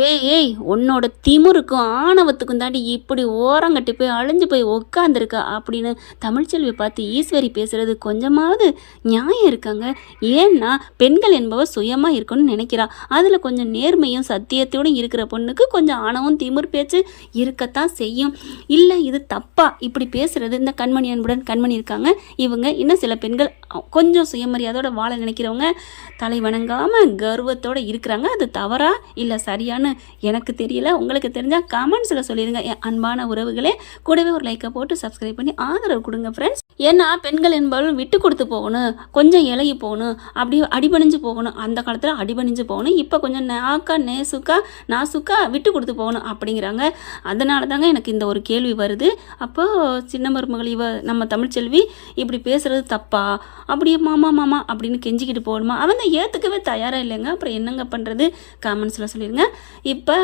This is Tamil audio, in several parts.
ஏய் ஏய் உன்னோட திமிருக்கும் ஆணவத்துக்கும் தாண்டி இப்படி ஓரங்கட்டி போய் அழிஞ்சு போய் உக்காந்துருக்கா அப்படின்னு தமிழ்ச்செல்வி பார்த்து ஈஸ்வரி பேசுறது கொஞ்சமாவது நியாயம் இருக்காங்க. ஏன்னா பெண்கள் என்பவர் சுயமாக இருக்கணும்னு நினைக்கிறா. அதில் கொஞ்சம் நேர்மையும் சத்தியத்தோடும் இருக்கிற பொண்ணுக்கு கொஞ்சம் ஆணவம் திமிர் பேச்சு இருக்கத்தான் செய்யும். இல்லை இது தப்பா இப்படி பேசுறது. இந்த கண்மணி அன்புடன் கண்மணி இருக்காங்க. இவங்க இன்னும் சில பெண்கள் கொஞ்சம் சுயமரியாதையோட வாழ நினைக்கிறவங்க தலை வணங்காமல் கர்வத்தோடு இருக்கிறாங்க. அது தவறா இல்லை சரியான எனக்கு தெரியல. உங்களுக்கு தெரிஞ்சால் கமெண்ட்ஸில் சொல்லிடுங்க என் அன்பான உறவுகளே. கூடவே ஒரு லைக்கை போட்டு சப்ஸ்கிரைப் பண்ணி ஆதரவு கொடுங்க ஃப்ரெண்ட்ஸ். ஏன்னா பெண்கள் என்பவர்கள் விட்டு கொடுத்து போகணும், கொஞ்சம் இலகி போகணும், அப்படியே அடிபணிஞ்சு போகணும். அந்த காலத்தில் அடிபணிஞ்சு போகணும், இப்போ கொஞ்சம் நாசுக்கா விட்டு கொடுத்து போகணும் அப்படிங்கிறாங்க. அதனால தாங்க எனக்கு இந்த ஒரு கேள்வி வருது. அப்போ சின்ன மருமகள் நம்ம தமிழ்ச்செல்வி இப்படி பேசுறது தப்பா? அப்படியே மாமா அப்படின்னு கெஞ்சிக்கிட்டு போகணுமா? அவன் ஏற்றுக்கவே தயாராக இல்லைங்க. அப்புறம் என்னங்க பண்ணுறது? கமெண்ட்ஸில் சொல்லிடுங்க. இப்போ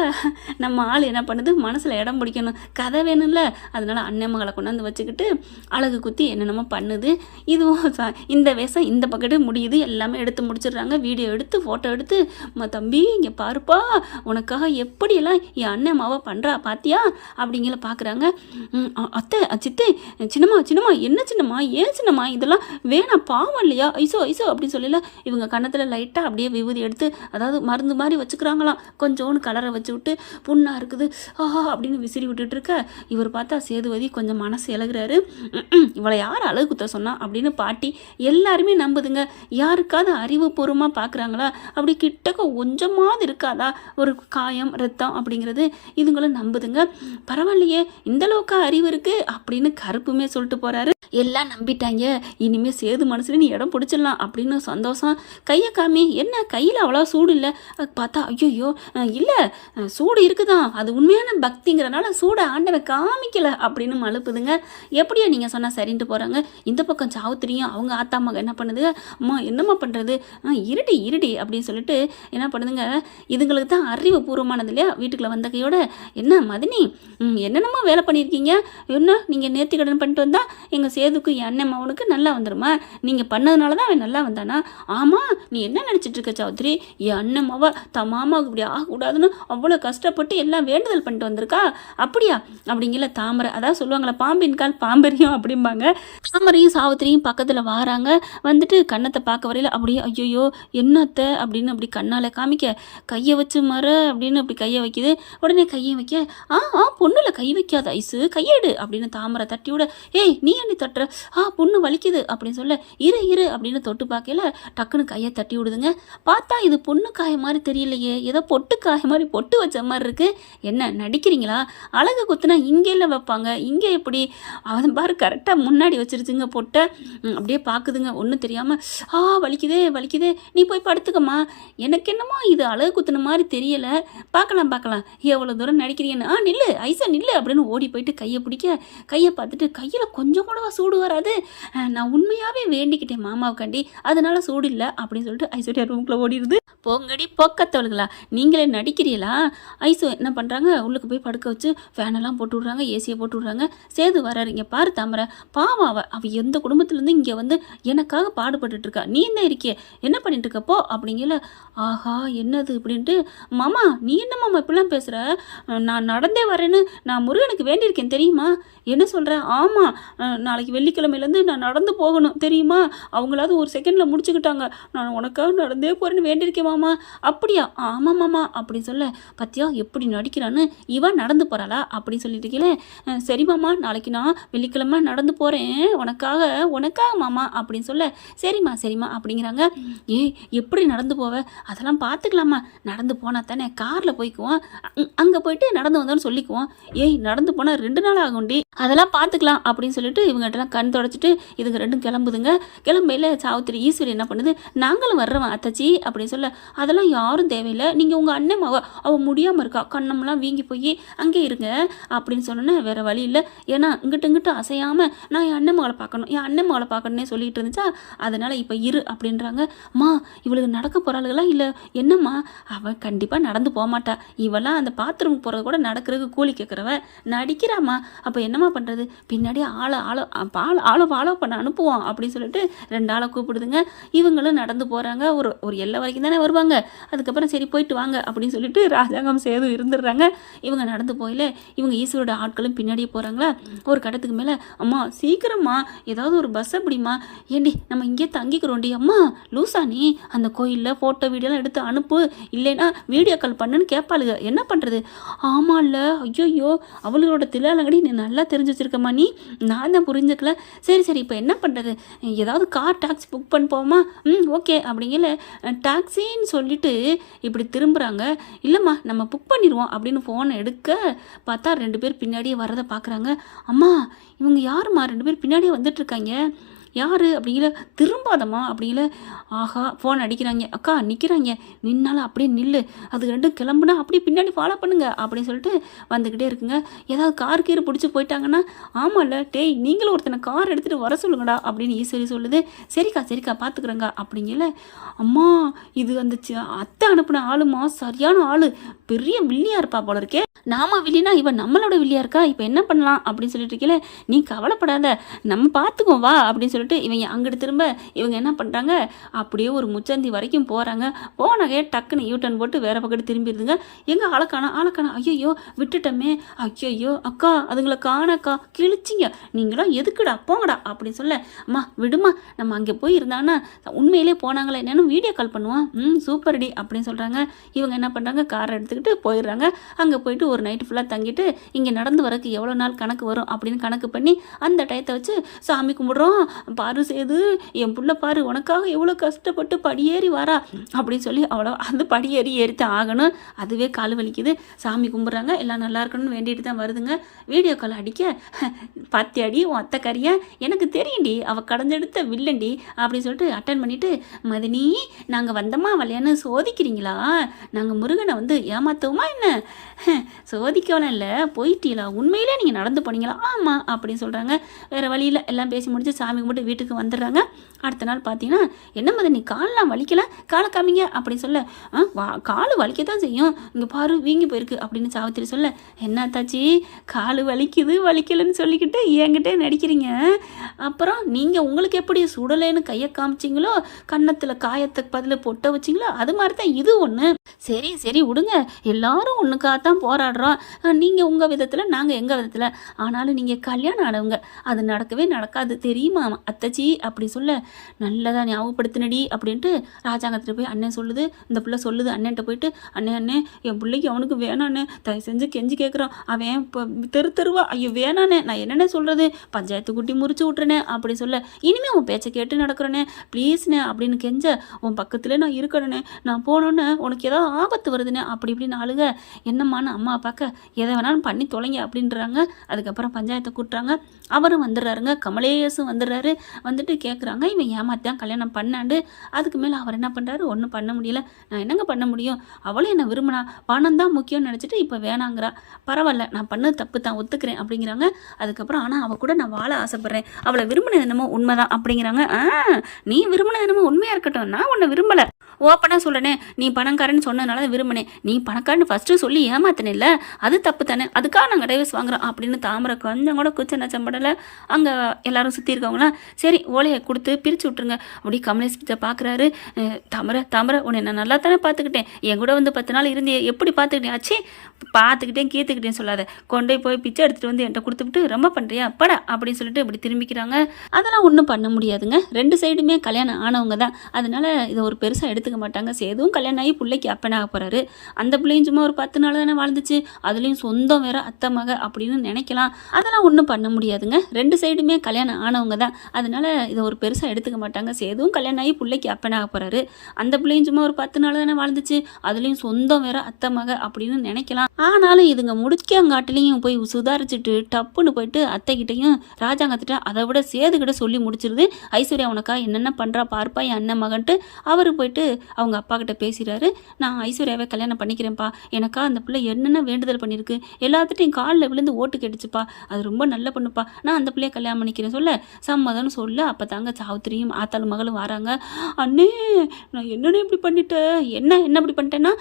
நம்ம ஆள் என்ன பண்ணுது, மனசில் இடம் பிடிக்கணும், கதை வேணும்ல. அதனால் அண்ணன் மகளை கொண்டாந்து வச்சுக்கிட்டு அழகு குத்தி என்னென்னமோ பண்ணுது. இதுவும் இந்த வேஷம் இந்த பக்கெட்டு முடியுது. எல்லாமே எடுத்து முடிச்சிடுறாங்க. வீடியோ எடுத்து ஃபோட்டோ எடுத்து தம்பி இங்கே பாருப்பா உனக்காக எப்படியெல்லாம் என் அண்ணன் மாவை பண்ணுறா பாத்தியா அப்படிங்கிற பார்க்குறாங்க. அத்தை சித்தை சின்னம்மா என்ன சின்னம்மா ஏன் சின்னம்மா இதெல்லாம் வேணாம் பாவம் இல்லையா? ஐசோ அப்படின்னு சொல்லல. இவங்க கன்னத்தில் லைட்டாக அப்படியே விபூதி எடுத்து அதாவது மருந்து மாதிரி வச்சுக்கிறாங்களாம். கொஞ்சோன்னு கலரை வச்சு விட்டு புண்ணாக இருக்குது அப்படின்னு விசிறி விட்டுட்டு இருக்க. இவர் பார்த்தா சேதுபதி கொஞ்சம் மனசு இழகுறாரு. இவளை யார் அழகு குத்த சொன்னா அப்படின்னு பாட்டி எல்லாருமே நம்புதுங்க. யாருக்காவது அறிவுபூர்வமாக பார்க்குறாங்களா? அப்படி கிட்டக்க கொஞ்சமாவது இருக்காதா ஒரு காயம் ரத்தம் அப்படிங்கிறது? இதுங்களும் நம்புதுங்க. பரவாயில்லையே இந்த அளவுக்கு அறிவு இருக்குது அப்படின்னு கருப்புமே சொல்லிட்டு போகிறாரு. எல்லாம் நம்பிட்டாங்க. இனிமேல் சேது மனசுல நீ இடம் பிடிச்சிடலாம் அப்படின்னு சந்தோஷம். கையை காமி என்ன கையில் அவ்வளோ சூடு இல்லை பார்த்தா ஐயோ இல்லை சூடு இருக்குதான், அது உண்மையான பக்திங்கிறனால சூடை ஆண்டவை காமிக்கலை அப்படின்னு மழுப்புதுங்க. எப்படியா நீங்கள் சொன்னால் சரின்ட்டு போகிறாங்க. இந்த பக்கம் சாவுத்திரியும் அவங்க ஆத்தா மக என்ன பண்ணுது, அம்மா என்னம்மா பண்ணுறது, இருடி அப்படின்னு சொல்லிட்டு என்ன பண்ணுதுங்க. இதுங்களுக்கு தான் அறிவு பூர்வமானது இல்லையா? வீட்டுக்குள்ளே வந்த கையோட என்ன மதினி என்னென்னமோ வேலை பண்ணியிருக்கீங்க, என்ன நீங்கள் நேர்த்தி கடன் பண்ணிட்டு வந்தால் எங்கள் சேதுக்கு என் அண்ணன் மகனுக்கு நல்லா வந்துடுமா? நீங்கள் பண்ணதுனால தான் அவன் நல்லா வந்தானா? ஆமாம் நீ என்ன நினச்சிட்டு இருக்க சௌத்ரி, என் அண்ணன் மாவா மாமாவுக்கு இப்படி ஆகக்கூடாதுன்னு அவ்வளோ கஷ்டப்பட்டு எல்லாம் வேண்டுதல் பண்ணிட்டு வந்திருக்கா அப்படியா அப்படிங்கிற தாமரை. அதாவது சொல்லுவாங்களா பாம்பின் கால் பாம்பரியும் அப்படிம்பாங்க. தாமரையும் சாவித்திரியும் பக்கத்தில் வாராங்க. வந்துட்டு கண்ணத்தை பார்க்க வரையில அப்படியே ஐயோ என்னத்தை அப்படின்னு அப்படி கண்ணால் காமிக்க கையை வச்சு அப்படின்னு அப்படி கையை வைக்குது. உடனே கையை வைக்க பொண்ணுல கை வைக்காத ஐசு கையெடு அப்படின்னு தாமரை தட்டி விட ஏய் நீ என்ன தட்டுற பொண்ணு வலிக்குது அப்படின்னு சொல்ல இரு அப்படின்னு தொட்டு பார்க்கல டக்குன்னு கையை தட்டி விடுதுங்க. பார்த்தா இது பொண்ணு காய மாதிரி தெரியலையே, ஏதோ பொட்டு காய மாதிரி பொட்டு வச்ச மாதிரி இருக்கு. என்ன நடிக்கிறீங்களா? அழகு குத்துனா இங்கேல வைப்பாங்க, இங்கே எப்படி அவன் பாரு கரெக்டாக முன்னாடி வச்சிருச்சுங்க பொட்டை. அப்படியே பார்க்குதுங்க ஒன்றும் தெரியாமல். வலிக்குதே நீ போய் படுத்துக்கம்மா, எனக்கு என்னமோ இது அழகு குத்துன மாதிரி தெரியலை, பார்க்கலாம் எவ்வளோ தூரம் நடிக்கிறீங்கன்னு. நில்லு ஐசா நில்லு அப்படின்னு ஓடி போயிட்டு கையை பிடிக்க கையை பார்த்துட்டு கையில் கொஞ்சம் கூட சூடு வராது, நான் உண்மையாகவே வேண்டிக்கிட்டேன் மாமாவுக்காண்டி, அதனால சூடு இல்லை அப்படின்னு சொல்லிட்டு ஐஸ்வர்யா ரூம்குள்ளே ஓடிடுது. போங்கடி போக்கத்தவளுங்களா, நீங்களே நடிக்கிறீங்களா? ஐசு என்ன பண்ணுறாங்க, உள்ளுக்கு போய் படுக்க வச்சு ஃபேனெல்லாம் போட்டு விட்றாங்க, ஏசியை போட்டு விட்றாங்க. சேது வராரு. இங்கே பாரு தாமரை பாவம், அவள் எந்த குடும்பத்துலேருந்து இங்கே வந்து எனக்காக பாடுபட்டுட்டு இருக்கா, நீ என்ன இருக்கிய என்ன பண்ணிட்டு இருக்கப்போ அப்படிங்கல. ஆஹா என்னது இப்படின்ட்டு, மாமா நீ என்ன மாமா இப்படிலாம் பேசுகிற, நான் நடந்தே வரேன்னு நான் முருகனுக்கு வேண்டியிருக்கேன் தெரியுமா? என்ன சொல்கிறேன்? ஆமாம் நாளைக்கு வெள்ளிக்கிழமையிலேருந்து நான் நடந்து போகணும் தெரியுமா? அவங்களாவது ஒரு செகண்டில் முடிச்சுக்கிட்டாங்க, நான் உனக்காக நடந்தே போகிறேன்னு வேண்டியிருக்கேன் மாமா. அப்படியா? ஆமாம் மாமா அப்படின்னு சொல்ல பத்தியா எப்படி நடிக்கிறான்னு. இவன் நடந்து போகிறாளா அப்படின்னு சொல்லிட்டு இருக்கீங்களே. சரி மாமா நாளைக்கு நான் வெள்ளிக்கிழமை நடந்து போகிறேன் உனக்காக மாமா அப்படின்னு சொல்ல சரிம்மா அப்படிங்கிறாங்க. ஏய் எப்படி நடந்து போவ? அதெல்லாம் பார்த்துக்கலாமா, நடந்து போனால் தானே காரில் போய்க்குவோம், அங்கே போயிட்டு நடந்து வந்தோன்னு சொல்லிக்குவோம். ஏய் நடந்து போனால் 2 நாள் ஆகும்டி, அதெல்லாம் பார்த்துக்கலாம் அப்படின்னு சொல்லிட்டு இவங்ககிட்டலாம் கண் தொடச்சிட்டு இதுங்க ரெண்டும் கிளம்புதுங்க. கிளம்பையில் சாவித்திரி ஈஸ்வரி என்ன பண்ணுது, நாங்களும் வர்றவன் அத்தாச்சி அப்படின்னு சொல்ல அதெல்லாம் யாரும் தேவையில்லை, நீங்கள் உங்கள் அண்ணன் அவள் முடியாமல் இருக்கா, கண்ணம்லாம் வீங்கி போய் அங்கே இருங்க அப்படின்னு சொன்னோன்னே வேறு வழி இல்லை. ஏன்னா இங்கிட்டு அசையாமல் நான் என் அண்ணன் மகளை பார்க்கணுன்னே சொல்லிட்டு இருந்துச்சா, அதனால் இப்போ இரு அப்படின்றாங்க. அம்மா இவளுக்கு நடக்க போகிறாளுகளா இல்லை என்னம்மா? அவள் கண்டிப்பாக நடந்து போக மாட்டா, இவெல்லாம் அந்த பாத்ரூமுக்கு போகிறது கூட நடக்கிறதுக்கு கூலி கேட்குறவ நடிக்கிறாம்மா. அப்போ என்னம்மா பண்ணுறது, பின்னாடியே ஆளை ஃபாலோ பண்ண அனுப்புவோம் அப்படின்னு சொல்லிட்டு 2 ஆளை கூப்பிடுதுங்க. இவங்களும் நடந்து போகிறாங்க. ஒரு எல்லை வரைக்கும் தானே வருவாங்க, அதுக்கப்புறம் சரி போயிட்டு வாங்க அப்படின்னு சொல்லி சொல்லிட்டு ராஜாங்கம் சேது இருந்துடுறாங்க. இவங்க நடந்து போயில இவங்க ஈஸ்வரோட ஆட்களும் பின்னாடியே போகிறாங்களா. ஒரு கட்டத்துக்கு மேலே அம்மா சீக்கிரமா ஏதாவது ஒரு பஸ் அப்படிமா, ஏண்டி நம்ம இங்கே தங்கிக்கிறோண்டி, அம்மா லூசா நீ அந்த கோயிலில் ஃபோட்டோ வீடியோலாம் எடுத்து அனுப்பு, இல்லைன்னா வீடியோ கால் பண்ணுன்னு கேட்பாளுங்க, என்ன பண்ணுறது. ஆமாம் இல்லை, ஐயோ அவளோட தில்லாலங்கடி நீ நல்லா தெரிஞ்சு வச்சுருக்கம்மா, நீ நான் தான் புரிஞ்சுக்கல. சரி சரி இப்போ என்ன பண்ணுறது, ஏதாவது கார் டாக்ஸி புக் பண்ண போமா, ஓகே அப்படிங்கல டாக்ஸின்னு சொல்லிட்டு இப்படி திரும்புகிறாங்க. இல்லைம்மா நம்ம புக் பண்ணிடுவோம் அப்படின்னு ஃபோனை எடுக்க பார்த்தா 2 பேர் பின்னாடியே வரதை பார்க்குறாங்க. அம்மா இவங்க யாரும்மா 2 பேர் பின்னாடியே வந்துட்டுருக்காங்க, யார் அப்படிங்கிற, திரும்பாதம்மா அப்படிங்கிற. ஆஹா ஃபோன் அடிக்கிறாங்க, அக்கா நிற்கிறாங்க, நின்னாலும் அப்படியே நில்லு, அது 2 கிளம்புனா அப்படியே பின்னாடி ஃபாலோ பண்ணுங்க அப்படின்னு சொல்லிட்டு வந்துக்கிட்டே இருக்குங்க. ஏதாவது கார் கீரை பிடிச்சி போயிட்டாங்கன்னா, ஆமாம்ல டேய் நீங்களும் ஒருத்தனை கார் எடுத்துகிட்டு வர சொல்லுங்கடா அப்படின்னு ஈஸ்வரி சொல்லுது. சரிக்கா பார்த்துக்குறேங்க அப்படிங்கல. அம்மா இது அந்த அத்தை அனுப்பின ஆளுமா, சரியான ஆள், பெரிய வில்லியாக இருப்பா போல இருக்கே. நாம வில்லினா இவன் நம்மளோட வில்லியா இருக்கா, இப்போ என்ன பண்ணலாம் அப்படின்னு சொல்லிட்டு இருக்கல. நீ கவலைப்படாத நம்ம பார்த்துக்குவோம் வா அப்படின்னு சொல்லிட்டு இவங்க அங்கிட்டு திரும்ப இவங்க என்ன பண்ணுறாங்க, அப்படியே ஒரு முச்சந்தி வரைக்கும் போகிறாங்க. போனாங்க டக்குன்னு யூட்டன் போட்டு வேற பக்கத்து திரும்பிடுதுங்க. எங்கே ஆளக்கானா, ஐயோ விட்டுட்டோமே, ஐயோ அக்கா அதுங்களை காணக்கா கிழிச்சிங்க, நீங்களாம் எதுக்குடா போங்கடா அப்படின்னு சொல்ல. அம்மா விடுமா நம்ம அங்கே போய் இருந்தாங்கன்னா உண்மையிலே போனாங்களே என்னன்னு வீடியோ கால் பண்ணுவான், சூப்பர் டி அப்படின்னு சொல்கிறாங்க. இவங்க என்ன பண்ணுறாங்க, காரை எடுத்துக்கிட்டு போயிடுறாங்க. அங்கே போயிட்டு ஒரு நைட்டு ஃபுல்லாக தங்கிட்டு இங்கே நடந்து வரக்கு எவ்வளோ நாள் கணக்கு வரும் அப்படின்னு கணக்கு பண்ணி அந்த டயத்தை வச்சு சாமி கும்பிட்றோம். பாரு சேது என் புள்ள பாரு உனக்காக எவ்வளோ கஷ்டப்பட்டு படியேறி வரா அப்படின்னு சொல்லி அவ்வளோ அந்த படியேறி ஏறித்தான் ஆகணும். அதுவே கால் வலிக்குது. சாமி கும்பிட்றாங்க, எல்லாம் நல்லா இருக்கணும்னு வேண்டிட்டு தான் வருதுங்க. வீடியோ கால் அடிக்க, பத்தி அடி உன் அத்தை கறியா எனக்கு தெரியும்டி, அவள் கடைஞ்செடுத்த வில்லண்டி அப்படின்னு சொல்லிட்டு அட்டன் பண்ணிவிட்டு, மதினி நாங்கள் வந்தோமா வரலையான்னு சோதிக்கிறீங்களா, நாங்கள் முருகனை வந்து ஏமாத்துவோமா என்ன, சோதிக்கலாம் இல்லை போயிட்டீங்களா, உண்மையிலே நீங்கள் நடந்து போனீங்களா, ஆமாம் அப்படின்னு சொல்கிறாங்க. வேறு வழியில் எல்லாம் பேசி முடிச்சு சாமி கும்பிட்டு வீட்டுக்கு வந்துடுறாங்க. அடுத்த நாள் பார்த்தீங்கன்னா, என்ன மதனி காலெலாம் வலிக்கல, காலை காமிங்க அப்படின்னு சொல்ல, கால் வலிக்க தான் செய்யும், இங்கே பாரு வீங்கி போயிருக்கு அப்படின்னு சாவித்திரி சொல்ல, என்னத்தாச்சி கால் வலிக்கலைன்னு சொல்லிக்கிட்டு என்கிட்ட நடிக்கிறீங்க, அப்புறம் நீங்கள் உங்களுக்கு எப்படி சுடலைன்னு கையை காமிச்சிங்களோ, கன்னத்தில் காயத்துக்கு பதில் பொட்டை வச்சிங்களோ, அது மாதிரி தான் இது ஒன்று. சரி விடுங்க, எல்லாரும் ஒன்றுக்காகத்தான் போராடுறோம், நீங்கள் உங்கள் விதத்தில் நாங்கள் எங்கள் விதத்தில், ஆனாலும் நீங்கள் கல்யாணம் ஆனவங்க, அது நடக்கவே நடக்காது தெரியுமா அத்தச்சி அப்படி சொல்ல, நல்லதாக ஞாபகப்படுத்தினடி அப்படின்ட்டு ராஜாங்கத்தில் போய் அண்ணன் சொல்லுது. இந்த பிள்ளை சொல்லுது அண்ணன்ட்ட போயிட்டு, அண்ணே என் பிள்ளைக்கு அவனுக்கு வேணாண்ணே, தயவு செஞ்சு கெஞ்சி கேட்குறான், அவன் இப்போ தெருவா, ஐயோ வேணாண்ணே, நான் என்னென்ன சொல்கிறது, பஞ்சாயத்து குட்டி முறிச்சு விட்றேனே அப்படி சொல்ல, இனிமேல் உன் பேச்சை கேட்டு நடக்கிறேனே ப்ளீஸ்ண்ணே அப்படின்னு கெஞ்ச, உன் பக்கத்தில் நான் இருக்கணுண்ணே, நான் போனோன்னே உனக்கு ஏதாவது ஆபத்து வருதுண்ணே அப்படி இப்படின்னு ஆளுக. என்னம்மான்னு அம்மா பார்க்க, எதை வேணாலும் பண்ணி தொலைங்க அப்படின்றாங்க. அதுக்கப்புறம் பஞ்சாயத்தை கூட்டுறாங்க. அவரும் வந்துடுறாருங்க, கமலேசும் வந்துடுறாரு. வந்துட்டு கேட்குறாங்க, இவன் ஏமாத்தான் கல்யாணம் பண்ணாண்டு. அதுக்கு மேலே அவர் என்ன பண்ணுறாரு, ஒன்றும் பண்ண முடியல, நான் என்னங்க பண்ண முடியும், அவளும் என்னை விரும்பினா, பணம் தான் முக்கியம்னு நினச்சிட்டு இப்போ வேணாங்கிறா, பரவாயில்ல நான் பண்ணது தப்பு தான் ஒத்துக்கிறேன் அப்படிங்கிறாங்க. அதுக்கப்புறம் ஆனால் அவள் கூட நான் வாழ ஆசைப்பட்றேன், அவளை விரும்பினது என்னமோ உண்மைதான் அப்படிங்கிறாங்க. நீ விரும்பினது என்னமோ உண்மையாக இருக்கட்டும், நான் உன்னை விரும்பலை, ஓப்பனாக சொல்கிறேனே, நீ பணக்காரன்னு சொன்னதுனால தான் விரும்பினேன், நீ பணக்காரன்னு ஃபஸ்ட்டு சொல்லி ஏமாத்தினில்ல, அது தப்பு தானே, அதுக்காக நாங்கள் டைவர்ஸ் வாங்குறோம் அப்படின்னு தாமரை கொஞ்சம் கூட குச்ச நச்சம்படலை. அங்கே எல்லாரும் சுற்றி இருக்கவங்களாம் சரி ஓலையை கொடுத்து பிரித்து விட்ருங்க அப்படி கமலேஷ் கிட்ட பார்க்குறாரு. தாமரை உன்னை நான் நல்லா தானே பார்த்துக்கிட்டேன், என் கூட வந்து 10 நாள் இருந்து எப்படி பார்த்துக்கிட்டேன், ஆச்சு பார்த்துக்கிட்டேன் கீர்த்துக்கிட்டேன்னு சொல்லாத, கொண்டே போய் பிச்சை எடுத்துகிட்டு வந்து என்கிட்ட கொடுத்துக்கிட்டு ரொம்ப பண்ணுறியா படா அப்படின்னு சொல்லிட்டு இப்படி திரும்பிக்கிறாங்க. அதெல்லாம் ஒன்றும் பண்ண முடியாதுங்க, 2 சைடுமே கல்யாணம் ஆனவங்க தான், அதனால இதை ஒரு பெருசாக எடுத்துக்க மாட்டாங்க. சேதுவும் கல்யாணம் ஆகி பிள்ளைக்கு அப்பனாக போகிறாரு, அந்த பிள்ளையும் சும்மா ஒரு 10 நாள் தானே வாழ்ந்துச்சு, அதுலேயும் சொந்தம் வேற அத்தை மக அப்படின்னு நினைக்கலாம். அதெல்லாம் ஒன்றும் பண்ண முடியாதுங்க, 2 சைடுமே கல்யாணம் ஆனவங்க தான், அதனால இதை ஒரு பெருசாக எடுத்துக்க மாட்டாங்க. சேதுவும் கல்யாணம் ஆகி பிள்ளைக்கு அப்பனாக போகிறாரு, அந்த பிள்ளையும் சும்மா ஒரு 10 நாள் தானே வாழ்ந்துச்சு, அதுலேயும் சொந்தம் வேற அத்தை மக அப்படின்னு நினைக்கலாம். ஆனாலும் இதுங்க முடிக்காங்காட்டிலையும் போய் சுதாரிச்சுட்டு டப்புன்னு போயிட்டு அத்தைக்கிட்டையும் ராஜாங்கத்திட்ட அதை விட சேதுக்கிட்ட சொல்லி முடிச்சிருது. ஐஸ்வர்யா உனக்கா என்னென்ன பண்ணுறா பார்ப்பா என் அண்ணன் மகன்ட்டு அவர் போயிட்டு அவங்க அப்பா கிட்ட பேசுகிறாரு. நான் ஐஸ்வர்யாவை கல்யாணம் பண்ணிக்கிறேன்ப்பா, எனக்கா அந்த பிள்ளை என்னென்ன வேண்டுதல் பண்ணியிருக்கு, எல்லாத்துட்டையும் காலில் விழுந்து ஓட்டு கேட்டுச்சுப்பா, அது ரொம்ப நல்ல பொண்ணுப்பா, நான் அந்த பிள்ளைய கல்யாணம் பண்ணிக்கிறேன் சொல்ல சம்மதம்னு சொல்ல, அப்போ தாங்க சாவித்திரியும் ஆத்தாளும் மகளும் வராங்க. அண்ணே நான் என்னென்ன இப்படி பண்ணிட்டேன், என்ன இப்படி பண்ணிட்டேன்னா,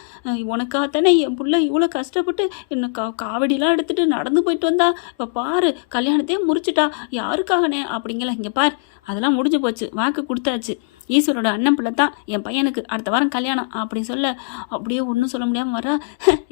உனக்காகத்தானே என் பிள்ளை இவ்வளோ கஷ்டப்பட்டு என்ன காவடிலாம் எடுத்துகிட்டு நடந்து போயிட்டு வந்தா, இப்போ பாரு கல்யாணத்தையே முறிச்சிட்டா, யாருக்காகனே அப்படிங்கல, இங்கே பார் அதெல்லாம் முடிஞ்சு போச்சு, வாக்கு கொடுத்தாச்சு. ஈஸ்வரோட அண்ணன் பிள்ளை தான் என் பையனுக்கு அடுத்த வாரம் கல்யாணம் அப்படின்னு சொல்ல அப்படியே ஒன்றும் சொல்ல முடியாமல் வரா.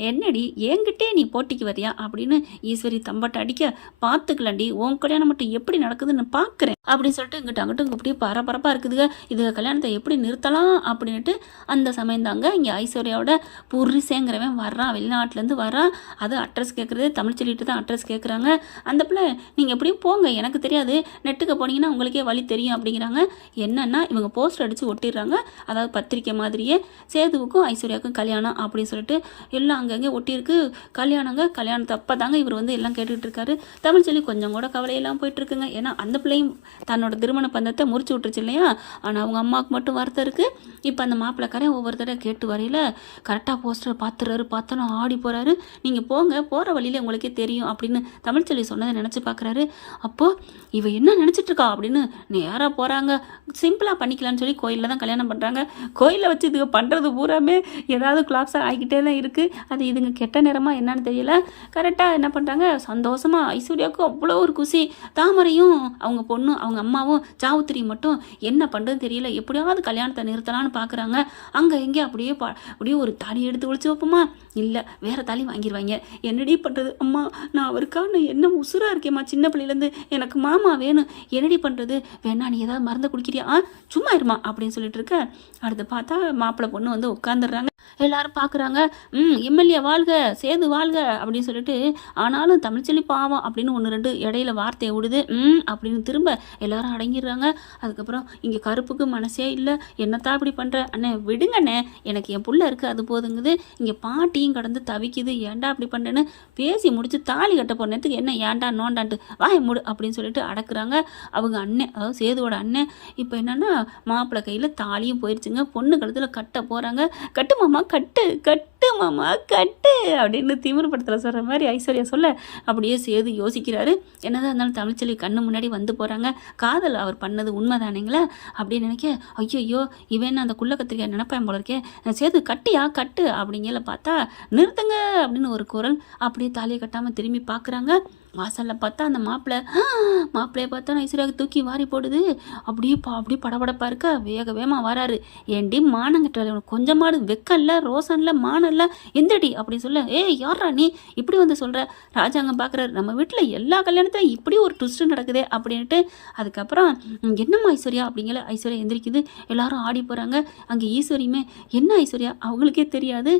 என்னடி என்கிட்டே நீ போட்டிக்கு வரியா அப்படின்னு ஈஸ்வரி தம்பட்டை அடிக்க, பார்த்துக்கலாண்டி உன் கல்யாணம் மட்டும் எப்படி நடக்குதுன்னு பார்க்குறேன் அப்படின்னு சொல்லிட்டு இங்கிட்ட அங்கிட்ட அப்படியே பரபரப்பாக இருக்குதுங்க. இது கல்யாணத்தை எப்படி நிறுத்தலாம் அப்படின்ட்டு அந்த சமயம் தாங்க இங்கே ஐஸ்வர்யாவோட புரிசேங்கிறவன் வர்றான், வெளிநாட்டிலேருந்து வர்றான். அது அட்ரஸ் கேட்குறது தமிழ் சொல்லிட்டு தான் அட்ரஸ் கேட்குறாங்க. அந்த பிள்ளை நீங்கள் எப்படியும் போங்க, எனக்கு தெரியாது, நெட்டுக்கு போனீங்கன்னா உங்களுக்கே வழி தெரியும் அப்படிங்கிறாங்க. என்னன்னா இவங்க போஸ்டர் அடித்து ஒட்டிடுறாங்க. அதாவது பத்திரிக்கை மாதிரியே சேதுவுக்கும் ஐஸ்வர்யாவுக்கும் கல்யாணம் அப்படின்னு சொல்லிட்டு எல்லாம் அங்கங்கே ஒட்டியிருக்கு. கல்யாணத்தை அப்போ தாங்க இவர் எல்லாம் கேட்டுக்கிட்டு இருக்காரு. தமிழ் சொல்லி கொஞ்சம் கூட கவலையெல்லாம் போயிட்டுருக்குங்க. ஏன்னா அந்த பிள்ளையும் தன்னோட திருமண பந்தத்தை முறிச்சு விட்டுருச்சு இல்லையா. ஆனால் அவங்க அம்மாவுக்கு மட்டும் வருத்தம் இருக்குது. இப்போ அந்த மாப்பிள்ளைக்காரன் ஒவ்வொருத்தர கேட்டு வரையில் கரெக்டாக போஸ்டரை பார்த்தோன்னு ஆடி போகிறாரு. நீங்கள் போங்க, போகிற வழியில் உங்களுக்கே தெரியும் அப்படின்னு தமிழ் சொல்லி சொன்னதை நினச்சி பார்க்குறாரு. அப்போது இவ என்ன நினச்சிட்ருக்கா அப்படின்னு நேராக போகிறாங்க. சிம்பிளாக பண்ணிக்கலான்னு சொல்லி கோயிலில் தான் கல்யாணம் பண்ணுறாங்க. கோயிலில் வச்சு இதுங்க பண்ணுறது பூராமே ஏதாவது கிளாப்ஸாக ஆகிக்கிட்டே தான் இருக்குது. அது இதுங்க கெட்ட நேரமாக என்னன்னு தெரியல. கரெக்டாக என்ன பண்ணுறாங்க, சந்தோஷமாக ஐஸ்வர்யாவுக்கும் அவ்வளோ ஒரு குஷி. தாமரையும் அவங்க பொண்ணும் அவங்க அம்மாவும் சாவுத்திரி மட்டும் என்ன பண்ணுறதுன்னு தெரியல, எப்படியாவது கல்யாணத்தை நிறுத்தலான்னு பார்க்குறாங்க. அங்கே எங்கே அப்படியே ஒரு தாலி எடுத்து ஒழிச்சு வைப்போமா, இல்லை வேறு தாலி வாங்கிடுவாங்க. என்னடி பண்ணுறது அம்மா, நான் அவருக்கான என்ன உசுராக இருக்கேம்மா, சின்ன பிள்ளையிலேருந்து எனக்கு மாமா வேணும், என்னடி பண்ணுறது, வேணா நீ ஏதாவது மருந்து குடிக்கிறியா, சும்மா இருமா அப்படின்னு சொல்லிட்டு இருக்க. அடுத்து பார்த்தா மாப்பிள்ளை பொண்ணு உட்காந்துடுறாங்க. எல்லாரும் பார்க்குறாங்க. எம்எல்ஏ வாழ்க, சேது வாழ்க அப்படின்னு சொல்லிட்டு. ஆனாலும் தமிழ்ச்செல்வி பாவம் அப்படின்னு 1-2 இடையில வார்த்தையை விடுது. அப்படின்னு திரும்ப எல்லாரும் அடங்கிடுறாங்க. அதுக்கப்புறம் இங்கே கருப்புக்கு மனசே இல்லை, என்னத்தான் இப்படி பண்ணுற அண்ணே, விடுங்கண்ணே, எனக்கு என் புள்ள இருக்குது அது போதுங்குது. இங்கே பாட்டியும் கடந்து தவிக்குது, ஏன்டா அப்படி பண்ணுறேன்னு பேசி முடிச்சு தாலி கட்ட போனதுக்கு என்ன ஏன்டா நோண்டான்ட்டு வாய மூடு அப்படின்னு சொல்லிட்டு அடக்குறாங்க. அவங்க அண்ணன், அதாவது சேதுவோட அண்ணன். இப்போ என்னென்னா மாப்பிள்ளை கையில் தாலியும் போயிடுச்சுங்க. பொண்ணு கழுத்தில் கட்ட போகிறாங்க. கட்டு மாமா கட்டு மாமா கட்டு அப்படின்னு திமிரு படத்தில் சொல்கிற மாதிரி ஐஸ்வர்யா சொல்ல அப்படியே சேது யோசிக்கிறாரு. என்னதான் இருந்தாலும் தமிழ்ச்செல்வி கண்ணு முன்னாடி வந்து போகிறாங்க. காதல் அவர் பண்ணது உண்மைதானேங்களா அப்படின்னு நினைக்க, ஐயோ இவன் அந்த குள்ள கத்திரிக்காய் நினைப்பேன் போல இருக்கே, சேது கட்டியா கட்டு அப்படிங்கல பார்த்தா நிறுத்துங்க அப்படின்னு ஒரு குரல். அப்படியே தாலியை கட்டாமல் திரும்பி பார்க்குறாங்க. வாசலில் பார்த்தா அந்த மாப்பிள்ளையை பார்த்தா ஐஸ்வர்யாவுக்கு தூக்கி வாரி போடுது. அப்படியே படபடப்பாக இருக்க வேகமாக வராரு. ஏண்டி மானங்கிட்ட கொஞ்சமாடு வெக்கல்ல, ரோசன்ல, மானல்ல, எந்தடி அப்படின்னு சொல்ல, யாரா நீ இப்படி சொல்கிற, ராஜாங்க பார்க்குறாரு, நம்ம வீட்டில் எல்லா கல்யாணத்திலும் இப்படி ஒரு ட்விஸ்ட்டு நடக்குதே அப்படின்ட்டு. அதுக்கப்புறம் என்னம்மா ஐஸ்வர்யா அப்படிங்கிற ஐஸ்வர்யா எந்திரிக்குது. எல்லாரும் ஆடி போகிறாங்க. அங்கே ஈஸ்வரியுமே என்ன ஐஸ்வர்யா அவங்களுக்கே தெரியாது,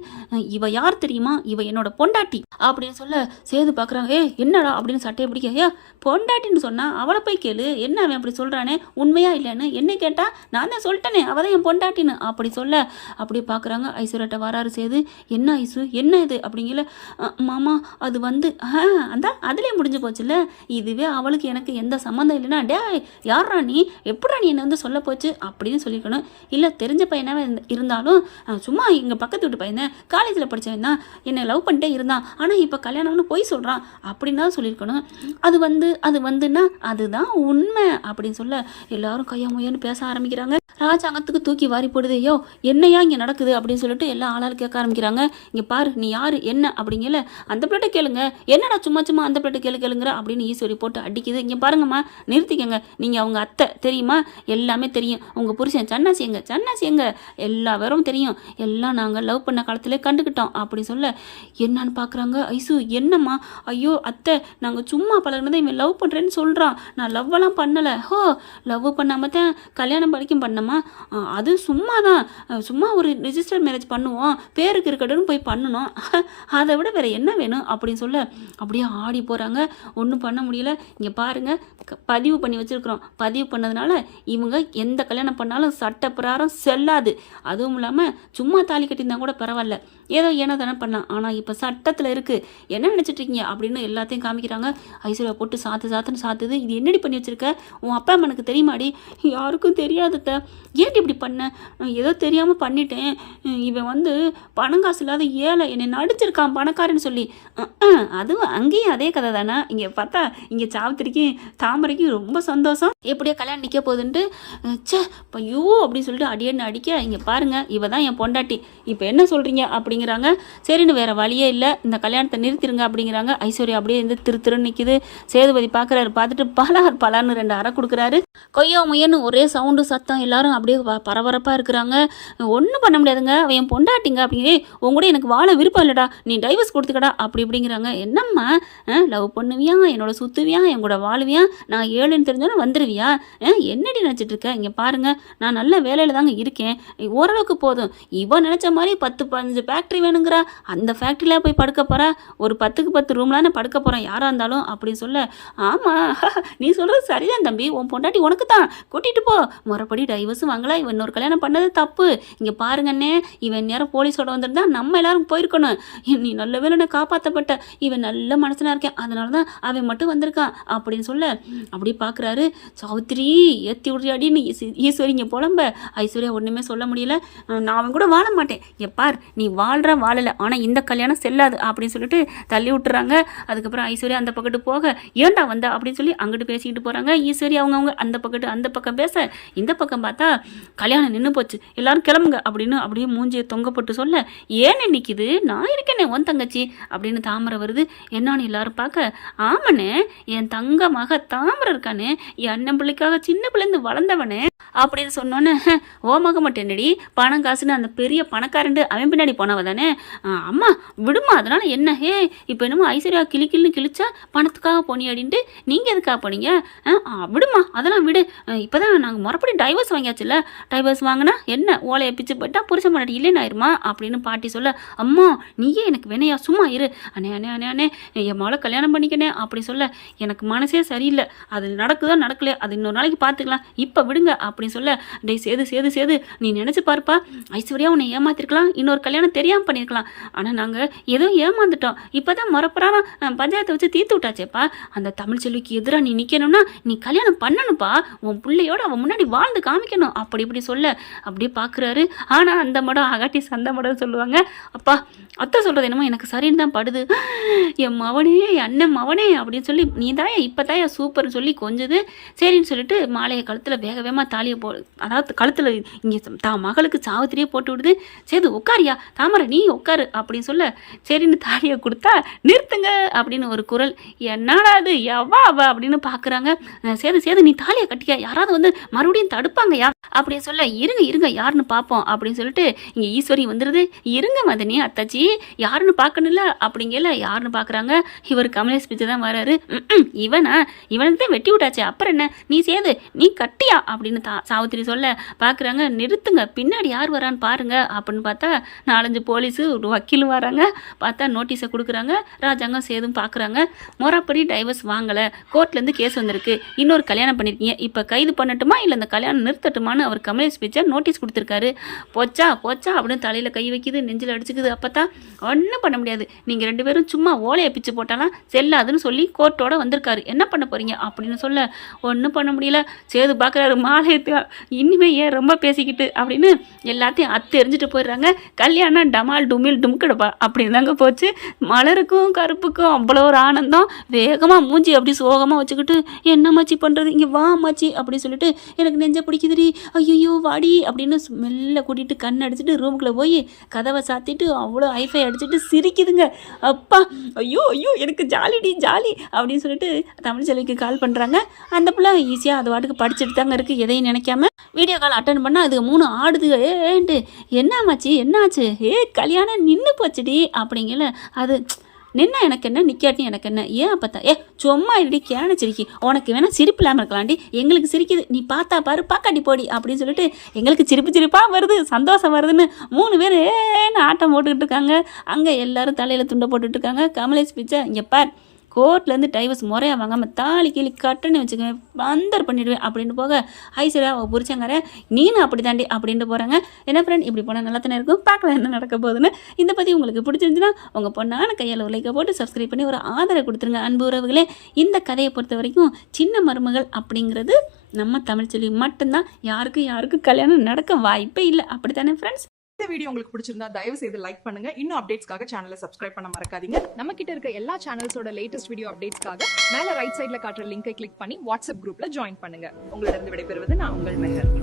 இவ யார் தெரியுமா, இவ என்னோட பொண்டாட்டி அப்படின்னு சொல்ல சேது பார்க்குறாங்க. என்னடா அப்படின்னு சட்டையை பிடிக்க, பொண்டாட்டின்னு சொன்னால் அவளை போய் கேளு, என்ன அவன் அப்படி சொல்கிறானே, உண்மையா இல்லைன்னு என்ன கேட்டால் நான் தான் சொல்லிட்டேனே அவள் தான் என் பொண்டாட்டின்னு அப்படி சொல்ல அப்படியே பார்க்குறாங்க. ஐஸ்வர்யாட்ட வராரு சேது. என்ன ஐசு என்ன இது அப்படிங்கல, மாமா அது அந்த அதுலேயே முடிஞ்சு போச்சுல்ல, இதுவே அவளுக்கு எனக்கு எந்த சம்மந்தம் இல்லைன்னா, யாரா நீ, எப்படா நீ என்னை சொல்ல போச்சு அப்படின்னு சொல்லிக்கணும். இல்லை தெரிஞ்ச பையனாவே இருந்தாலும் சும்மா எங்கள் பக்கத்து வீட்டு பையன் தான், காலேஜில் படித்தவன் தான், என்னை லவ் பண்ணிட்டே இருந்தான், ஆனால் இப்போ கல்யாணம்னு போய் சொல்கிறான் அப்படின்னு தான் சொல்லியிருக்கணும். அது வந்துன்னா அதுதான் உண்மை அப்படின்னு சொல்ல எல்லாரும் கையாமுயன்னு பேச ஆரம்பிக்கிறாங்க. ராஜாங்கத்துக்கு தூக்கி வாரி போடுது. என்னையா இங்கே நடக்குது அப்படின்னு சொல்லிட்டு எல்லா ஆளால் கேட்க ஆரம்பிக்கிறாங்க. இங்கே பாரு நீ யாரு என்ன அப்படிங்கல, அந்த பிளேட்டை கேளுங்க, என்னடா சும்மா அந்த பிளேட்டை கேளுங்கிற அப்படின்னு ஈஸ்வரி போட்டு அடிக்குது. இங்கே பாருங்கம்மா நிறுத்திக்கங்க, நீங்கள் அவங்க அத்தை தெரியுமா, எல்லாமே தெரியும், உங்கள் புருஷன் சன்னாசி எங்க எல்லா பேரும் தெரியும், எல்லாம் நாங்கள் லவ் பண்ண காலத்திலே கண்டுக்கிட்டோம் அப்படி சொல்ல என்னன்னு பார்க்குறாங்க. ஐசு என்னம்மா, ஐயோ அத்தை நாங்கள் சும்மா பழகினதை இவன் லவ் பண்ணுறேன்னு சொல்கிறான், நான் லவ்வெல்லாம் பண்ணலை, லவ் பண்ணாமல் தான் கல்யாணம் வரைக்கும் பண்ணமா, அது சும்மா ஒரு ரிஜிஸ்டர் மேரேஜ் பண்ணுவோம், பேருக்கு இருக்கட்டும்னு போய் பண்ணணும், அதை விட வேறு என்ன வேணும் அப்படின்னு சொல்ல அப்படியே ஆடி போகிறாங்க. ஒன்றும் பண்ண முடியல. இங்கே பாருங்கள், பதிவு பண்ணி வச்சுருக்குறோம், பதிவு பண்ணதுனால இவங்க எந்த கல்யாணம் பண்ணாலும் சட்ட பிரகாரம் செல்லாது. அதுவும் இல்லாமல் சும்மா தாலி கட்டியிருந்தா கூட பரவாயில்ல, ஏனோ தானே பண்ணலாம், ஆனால் இப்போ சட்டத்தில் இருக்குது, என்ன நினச்சிட்ருக்கீங்க அப்படின்னு எல்லாத்தையும் காமிக்கிறாங்க. ஐஸ்வர்யா போட்டு சாத்துன்னு சாத்துது. இது என்னடி பண்ணி வச்சுருக்க, உன் அப்பா அம்மனுக்கு தெரியுமாடி, யாருக்கும் தெரியாதத, ஏன்டி இப்படி பண்ண, ஏதோ தெரியாமல் பண்ணிட்டேன், இவன் பணங்காசு இல்லாத ஏழை, என்னை நடிச்சிருக்கான் பணக்காரன்னு சொல்லி. அதுவும் அங்கேயும் அதே கதை தானே. இங்கே பார்த்தா இங்கே சாவித்திரிக்கும் தாமரைக்கும் ரொம்ப சந்தோஷம், எப்படியோ கல்யாணம் நிற்க போகுதுன்ட்டு ஐயோ அப்படின்னு சொல்லிட்டு அடியன்னு அடிக்க, இங்கே பாருங்கள் இவ தான் என் பொண்டாட்டி, இப்போ என்ன சொல்கிறீங்க அப்படிங்கிறாங்க. சரின்னு வேறு வழியே இல்லை, இந்த கல்யாணத்தை நிறுத்திடுங்க அப்படிங்கிறாங்க. ஐஸ்வர்யா அப்படியே திருன்னு நிற்கிது. சேதுபதி பார்க்குறாரு, பார்த்துட்டு பலார்னு 2 அறை கொடுக்குறாரு. கொய்யா முயன்னு ஒரே சவுண்டு சத்தம், எல்லாரும் அப்படியே பரபரப்பாக இருக்கிறாங்க. ஒன்றும் பண்ண முடியாதுங்க, அவன் என் பொண்டாட்டிங்க அப்படிங்கிறே, உன் கூட எனக்கு வாழ விருப்பம் இல்லைடா, நீ டைவர்ஸ் கொடுத்துக்கடா அப்படி இப்படிங்கிறாங்க. என்னம்மா லவ் பண்ணுவியா, என்னோட சுற்றுவியா, என் கூட வாழுவியா, நான் ஏழுன்னு தெரிஞ்சோன்னே வந்துடுவியா, என்னடி நினச்சிட்டு இருக்க, இங்கே பாருங்க நான் நல்ல வேலையில் தாங்க இருக்கேன், ஓரளவுக்கு போதும். இவன் நினச்ச மாதிரி 10-15 ஃபேக்ட்ரி வேணுங்கிறா, அந்த ஃபேக்ட்ரியில் போய் படுக்க போகிறா, ஒரு 10க்கு 10 ரூம்லான்னு படுக்க போகிறேன் யாராக இருந்தாலும் அப்படின்னு சொல்ல, ஆமாம் நீ சொல்கிறது சரிதான் தம்பி, உன் பொண்டாட்டி உனக்கு தான், கூட்டிகிட்டு போ, முறைப்படி டைவர்ஸும் வாங்கலாம், இவன் இன்னொரு கல்யாணம் பண்ணது தப்பு, இங்கே பாருங்கண்ணே இவன் நேரம் போலீஸோட வந்துருந்தா நம்ம எல்லாரும் போயிருக்கணும், நீ நல்ல வேலை காப்பாற்றப்பட்ட, இவன் நல்ல மனசனாக இருக்கேன், அதனால தான் அவன் மட்டும் வந்திருக்கான் அப்படின்னு சொல்ல, அப்படி பார்க்குறாரு. சாவித்திரி ஏற்றி விடுறியாடின்னு ஈஸ்வரிங்க புலம்ப. ஐஸ்வர்யா ஒன்றுமே சொல்ல முடியல. நான் அவன் கூட வாழ மாட்டேன், எப்பார் நீ வாழ்கிற வாழலை, ஆனால் இந்த கல்யாணம் செல்லாது அப்படின்னு சொல்லிட்டு தள்ளி விட்டுறாங்க. அதுக்கப்புறம் ஐஸ்வர்யா அந்த பக்கத்து போக, ஏண்டா வந்தா அப்படின்னு சொல்லி அங்கிட்டு பேசிக்கிட்டு போகிறாங்க. ஈஸ்வரி அவங்கவுங்க அந்த பக்கத்து அந்த பக்கம் பேச, இந்த பக்கம் பார்த்தா கல்யாணம் நின்று போச்சு, எல்லாரும் கிளம்புங்க அப்படின்னு அப்படியே மூஞ்சியை தொங்கப்பட்டு சொல்ல, ஏன்னு நிற்கிது, நான் இருக்கேனே உன் தங்கச்சி அப்படின்னு தாமரை வருது. என்னான்னு எல்லாரும் பார்க்க, ஆமாண்ணே என் தங்க மக தாமரை இருக்கானே, என் அண்ணன் பிள்ளைக்காக சின்ன பிள்ளைந்து வளர்ந்தவனே அப்படின்னு சொன்னோன்னே, ஓ மக மட்டும் என்னடி பணம் காசுன்னு அந்த பெரிய பணக்காரண்டு அவன் பின்னாடி போனவ தானே, அம்மா விடுமா அதனால என்ன, இப்போ என்னமோ ஐஸ்வர்யா கிளின்னு கிழிச்சா பணத்துக்காக போனியாடின்ட்டு நீங்கள் எதுக்காக போனீங்க, விடுமா அதெல்லாம் விடு, இப்போதான் நாங்கள் முறைப்படி டைவர்ஸ் வாங்கியாச்சுல்ல, டைவர்ஸ் வாங்கினா என்ன ஓலையை பிச்சு போயிட்டா புருஷன் முன்னாடி இல்லைன்னு ஆயிருமா அப்படின்னு பாட்டி சொல்ல, அம்மா நீயே எனக்கு வேணையா சும்மா இரு, அண்ணே அண்ணே அண்ணே அண்ணே என் மகளை கல்யாணம் பண்ணிக்கணே அப்படி சொல்ல, எனக்கு மனசே சரியில்லை, அது நடக்குதா நடக்கலையா அது இன்னொரு நாளைக்கு பார்த்துக்கலாம், இப்போ விடுங்க அப்படின்னு சொல்ல, டே சேது சேது சேது நீ நினச்சி பார்ப்பா, ஐஸ்வர்யா உன்னை ஏமாத்திருக்கலாம், இன்னொரு கல்யாணம் தெரியாமல் பண்ணியிருக்கலாம், ஆனால் நாங்கள் ஏதோ ஏமாந்துட்டோம், இப்போ தான் முறப்புறான பஞ்சாயத்தை வச்சு தீர்த்து விட்டாச்சேப்பா, அந்த தமிழ் செல்விக்கு எதிராக நீ நிற்கணும்னா நீ கல்யாணம் பண்ணணும்ப்பா, உன் பிள்ளையோட அவன் முன்னாடி வாழ்ந்து காமிக்கணும் அப்படி இப்படி சொல்ல, அப்படியே பார்க்குறாரு. ஆனால் அந்த மடம் அகாட்டி சந்த மடம் சொல்லுவாங்க. அப்பா அத்தை சொல்கிறது என்னமோ எனக்கு சரின்னு தான் படுது, என் மவனே என் அண்ணன் மவனே அப்படின்னு சொல்லி, நீ தாயா இப்போ தாயா சூப்பர்னு சொல்லி கொஞ்சது சரின்னு சொல்லிட்டு மாலையை கழுத்தில் வேக வேகமாக தாலியை அதாவது கழுத்தில் இங்கே மகளுக்கு சாவத்திரியே போட்டு விடுது. சேது உட்காரியா, தாமரை நீ உட்காரு அப்படின்னு சொல்ல, சரின்னு தாலியை கொடுத்தா, நிறுத்துங்க அப்படின்னு ஒரு குரல், என்னடா அது எவ்வா அவ அப்படின்னு பார்க்குறாங்க. சேது சேது நீ தாலியை கட்டியா, யாராவது வந்து மறுபடியும் தடுப்பாங்க யார் அப்படின்னு சொல்ல, இருங்க இருங்க யாருன்னு பார்ப்போம் அப்படின்னு சொல்லிட்டு இங்கே ஈஸ்வரி வந்துடுது. இருங்க மதனி அத்தாச்சி யாருன்னு பார்க்கணும்ல அப்படிங்கல, யாருன்னு பார்க்குறாங்க, இவர் கமலேஷ் பிச்சை தான் வராரு. இவனுக்கு தான் வெட்டி விட்டாச்சு, அப்புறம் என்ன நீ சேது நீ கட்டியா அப்படின்னு சாவித்திரி சொல்ல, பார்க்குறாங்க. நிறுத்துங்க பின்னாடி யார் வரான்னு பாருங்க அப்படின்னு பார்த்தா 4-5 போலீஸு ஒரு வக்கீலும் வராங்க. பார்த்தா நோட்டீஸை கொடுக்குறாங்க. ராஜாங்கம் சேதும் பார்க்குறாங்க. முறைப்படி டைவர்ஸ் வாங்கலை, கோர்ட்லேருந்து கேஸ் வந்திருக்கு, இன்னொரு கல்யாணம் பண்ணியிருக்கீங்க, இப்போ கைது பண்ணட்டுமா இல்லை இந்த கல்யாணம் நிறுத்தட்டுமான்னு அவர் கமலேஷ் பிச்சை நோட்டீஸ் கொடுத்துருக்காரு. போச்சா போச்சா அப்படின்னு தலையில் கை வைக்குது, நெஞ்சில் அடிச்சுக்குது. அப்போ தான் ஒன்றும் பண்ண முடியாது, நீங்கள் 2 பேரும் சும்மா ஓலையை பிச்சு போட்டாலாம் செல்லாதுன்னு சொல்லி கோர்ட்டோட வந்திருக்காரு, என்ன பண்ண போகிறீங்க அப்படின்னு சொல்ல, ஒன்றும் பண்ண முடியல. சேது பார்க்குறாரு, மாலை இனிமே ஏன் ரொம்ப பேசிக்கிட்டு அப்படின்னு எல்லாத்தையும் எரிஞ்சிட்டு போயிடுறாங்க. கல்யாணம் டமால் டுமில் டும்கிடப்பா அப்படின்னு தாங்க போச்சு. மலருக்கும் கருப்புக்கும் அவ்வளோ ஒரு ஆனந்தம். வேகமாக மூஞ்சி அப்படி சோகமாக வச்சுக்கிட்டு, என்ன மாச்சி பண்ணுறது, இங்கே வா மாச்சி அப்படி சொல்லிட்டு, எனக்கு நெஞ்ச பிடிக்குதுடி, ஐயோ வாடி அப்படின்னு மெல்ல கூட்டிகிட்டு கண் அடிச்சுட்டு ரூமுக்குள்ளே போய் கதவை சாத்திட்டு அவ்வளோ ஐஃபை அடிச்சுட்டு சிரிக்குதுங்க. அப்பா ஐயோ ஐயோ எனக்கு ஜாலிடி ஜாலி அப்படின்னு சொல்லிட்டு தமிழ் செல்விக்கு கால் பண்ணுறாங்க. அந்த பிள்ளை ஈஸியாக அது வாட்டுக்கு படிச்சுட்டு தாங்க இருக்குது, எதையும் நினைக்காம வீடியோ கால் அட்டன் பண்ணால் அதுக்கு 3 ஆடுது. ஏன்ட்டு என்னாச்சு என்னாச்சு, கல்யாணம் நின்று போச்சுடி அப்படிங்கல. அது நின்னா எனக்கு என்ன, நிற்காட்டி எனக்கு என்ன, ஏன் பார்த்தா சும்மா இப்படி கேனச்சிரிக்கி, உனக்கு வேணால் சிரிப்பு இல்லாமல் இருக்கலாண்டி, எங்களுக்கு சிரிக்குது, நீ பார்த்தா பாரு பாக்காட்டி போடி அப்படின்னு சொல்லிட்டு எங்களுக்கு சிரிப்பாக வருது, சந்தோஷம் வருதுன்னு 3 பேர் ஏன்னு ஆட்டம் போட்டுக்கிட்டு இருக்காங்க. அங்கே எல்லாரும் தலையில் துண்டை போட்டுட்ருக்காங்க. கமலேஷ் பிச்சை இங்கே பார், கோர்ட்லேருந்து டைவர்ஸ் முறையாக வாங்காமல் தாலி கீழி கட்டுன்னு வச்சுக்குவேன், பந்தர் பண்ணிவிடுவேன் அப்படின்னு போக, ஐஸ்வர்யா புரிச்சங்கார நீனும் அப்படி தாண்டி அப்படின்ட்டு போகிறாங்க. என்ன ஃப்ரெண்ட் இப்படி போனால் நல்லா தானே இருக்கும், பார்க்கலாம் என்ன நடக்க போகுதுன்னு. இதை பற்றி உங்களுக்கு பிடிச்சிருந்துச்சுன்னா உங்கள் பொண்ணான கையால் ஒரு லைக்கை போட்டு சப்ஸ்கிரைப் பண்ணி ஒரு ஆதரவு கொடுத்துருங்க. அன்பு உறவுகளே, இந்த கதையை பொறுத்த வரைக்கும் சின்ன மருமகள் அப்படிங்கிறது நம்ம தமிழ் செல்வி மட்டும்தான், யாருக்கும் கல்யாணம் நடக்க வாய்ப்பே இல்லை. அப்படி தானே ஃப்ரெண்ட்ஸ்? இந்த வீடியோ உங்களுக்கு பிடிச்சிருந்தா தயவு செய்து லைக் பண்ணுங்க. இன்னும் அப்டேட்ஸ்க்காக சேனலை சப்ஸ்கிரைப் பண்ண மறக்காதீங்க. நம்ம கிட்ட இருக்க எல்லா சேனல்ஸோட லேட்டஸ்ட் வீடியோ அப்டேட்ஸ்க்காக மேல ரைட் சைடுல காட்டுற லிங்கை கிளிக் பண்ணி வாட்ஸ்அப் குரூப்ல ஜாயின் பண்ணுங்க. உங்களிடம் விடைபெறுவது நான் உங்கள் மெஹர்.